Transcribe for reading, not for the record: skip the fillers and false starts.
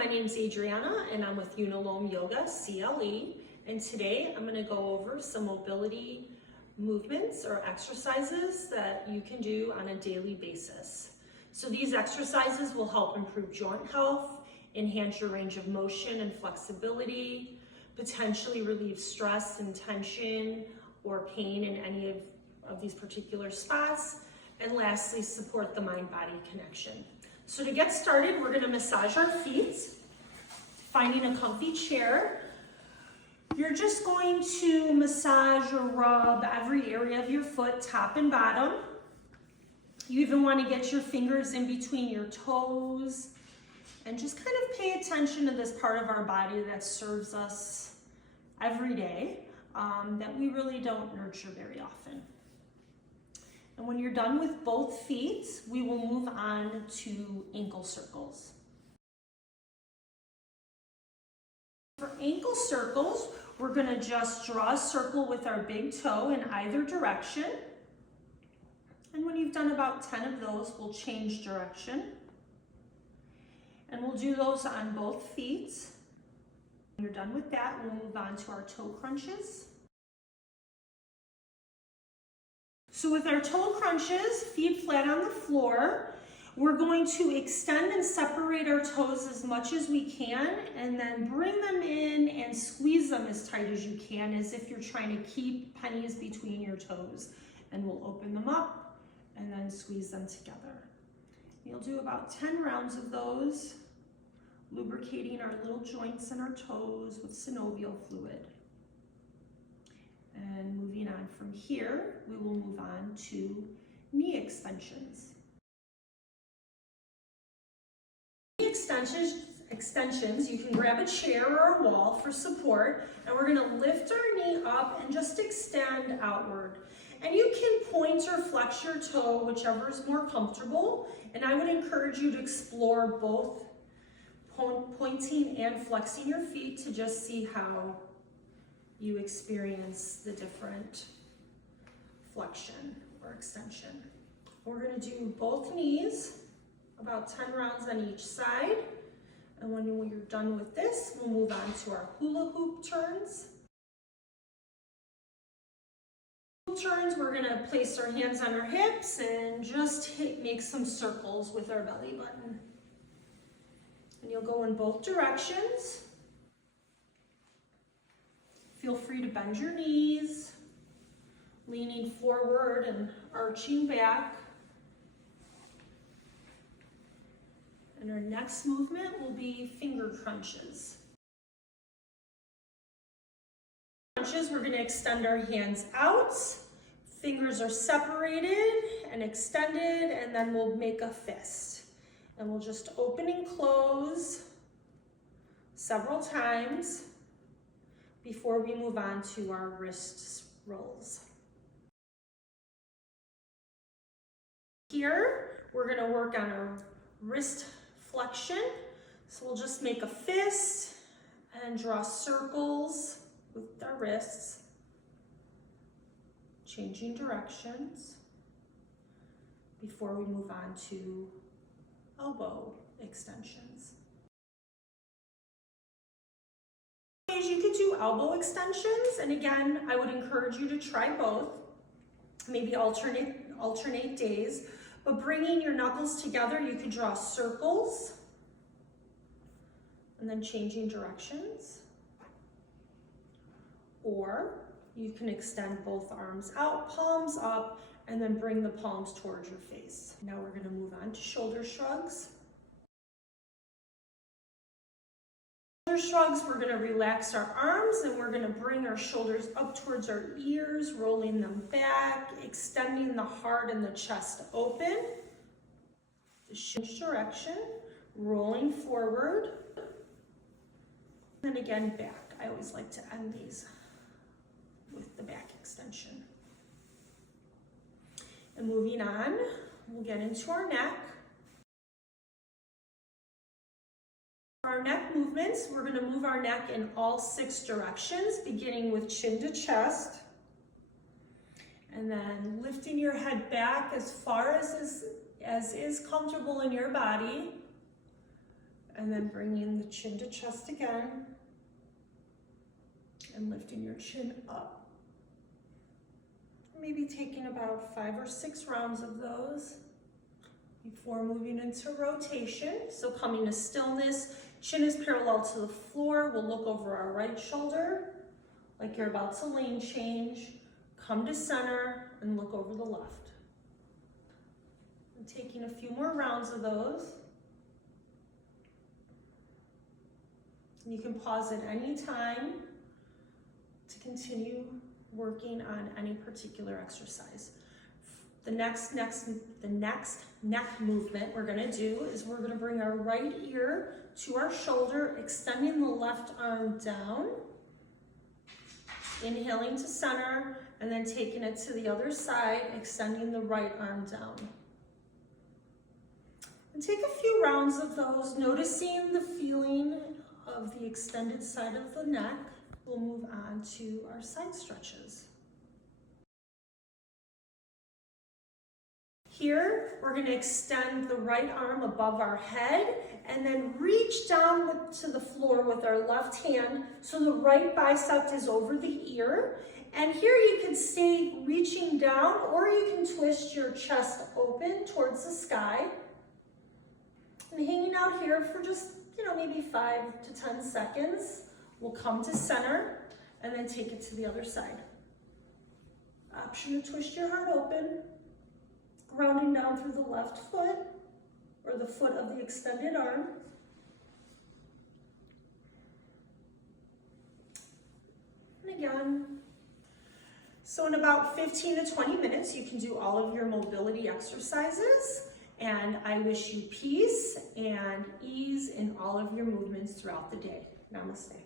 my name is Adriana and I'm with Unalome Yoga, CLE. And today I'm gonna go over some mobility movements or exercises that you can do on a daily basis. So these exercises will help improve joint health, enhance your range of motion and flexibility, potentially relieve stress and tension or pain in any of these particular spots, and lastly, support the mind-body connection. So to get started, we're gonna massage our feet, finding a comfy chair. You're just going to massage or rub every area of your foot, top and bottom. You even want to get your fingers in between your toes and just kind of pay attention to this part of our body that serves us every day, that we really don't nurture very often. And when you're done with both feet, we will move on to ankle circles. For ankle circles, we're gonna just draw a circle with our big toe in either direction. And when you've done about 10 of those, we'll change direction. And we'll do those on both feet. When you're done with that, we'll move on to our toe crunches. So with our toe crunches, feet flat on the floor, we're going to extend and separate our toes as much as we can and then bring them in and squeeze them as tight as you can, as if you're trying to keep pennies between your toes. And we'll open them up and then squeeze them together. You'll do about 10 rounds of those, lubricating our little joints in our toes with synovial fluid. And moving on from here, we will move on to knee extensions. Knee extensions, you can grab a chair or a wall for support, and we're gonna lift our knee up and just extend outward. And you can point or flex your toe, whichever is more comfortable, and I would encourage you to explore both pointing and flexing your feet to just see how you experience the different flexion or extension. We're gonna do both knees, about 10 rounds on each side. And when you're done with this, we'll move on to our hula hoop turns. Turns, we're gonna place our hands on our hips and just make some circles with our belly button. And you'll go in both directions. Feel free to bend your knees, leaning forward and arching back. And our next movement will be finger crunches. We're going to extend our hands out. Fingers are separated and extended, and then we'll make a fist. And we'll just open and close several times before we move on to our wrist rolls. Here, we're going to work on our wrist flexion. So we'll just make a fist and draw circles with our wrists, changing directions before we move on to elbow extensions. You could do elbow extensions, and again, I would encourage you to try both, maybe alternate days, but bringing your knuckles together, you could draw circles and then changing directions. Or you can extend both arms out, palms up, and then bring the palms towards your face. Now we're going to move on to shoulder shrugs. Shoulder shrugs, we're going to relax our arms and we're going to bring our shoulders up towards our ears, rolling them back, extending the heart and the chest open. Change direction, rolling forward, and then again back. I always like to end these with the back extension. And moving on, we'll get into our neck. For our neck movements, we're going to move our neck in all 6 directions, beginning with chin to chest. And then lifting your head back as far as is comfortable in your body. And then bringing the chin to chest again and lifting your chin up. Maybe taking about 5 or 6 rounds of those before moving into rotation. So coming to stillness, chin is parallel to the floor. We'll look over our right shoulder like you're about to lane change. Come to center and look over the left. And taking a few more rounds of those. You can pause at any time to continue working on any particular exercise. The next neck movement we're gonna do is we're gonna bring our right ear to our shoulder, extending the left arm down, inhaling to center, and then taking it to the other side, extending the right arm down. And take a few rounds of those, noticing the feeling of the extended side of the neck. We'll move on to our side stretches. Here, we're going to extend the right arm above our head and then reach down to the floor with our left hand so the right bicep is over the ear. And here you can stay reaching down, or you can twist your chest open towards the sky. And hanging out here for just, maybe 5 to 10 seconds. We'll come to center and then take it to the other side. Option to twist your heart open, grounding down through the left foot or the foot of the extended arm. And again. So in about 15 to 20 minutes, you can do all of your mobility exercises. And I wish you peace and ease in all of your movements throughout the day. Namaste.